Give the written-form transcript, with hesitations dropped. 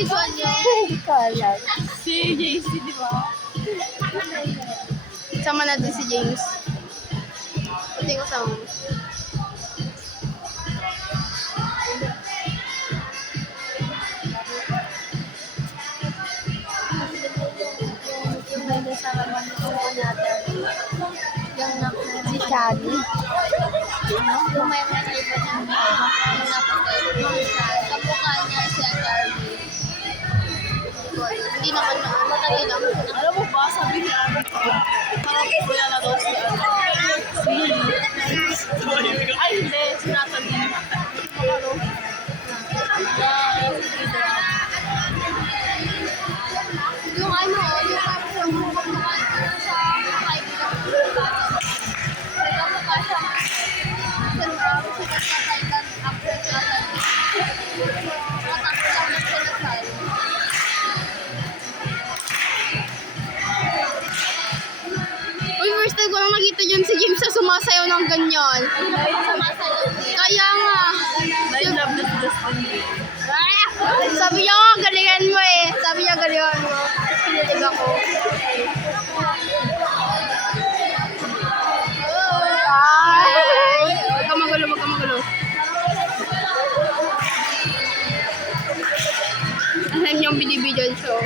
visual niyo? Kala. Si JC, di ba? Sama natin si James. Pati ko sama. Yung may kasama natin. Si Shaggy. Yung may iba na kamukha niya si Darby. Hindi naman madali lang. Alam mo ba, sabi niya, parang wala na daw si ay, hindi, si Natalie. Makalo. Yung ano, yung parang yung kamukha sa kaibigan ko. Kamukha siya. Sikat sa Thailand after Thailand. Matapos lang na sinasal. Uy, first time ko lang nakita yun si James na sumasayaw ng ganyan. Kaya nga. I love this Justin. Sabi niya, oh, galingan mo eh. Sabi niya, galingan mo. Pinilig ako. Ay! Huwag ka magulo, huwag ka magulo. Alam niyo ang binibidyon show.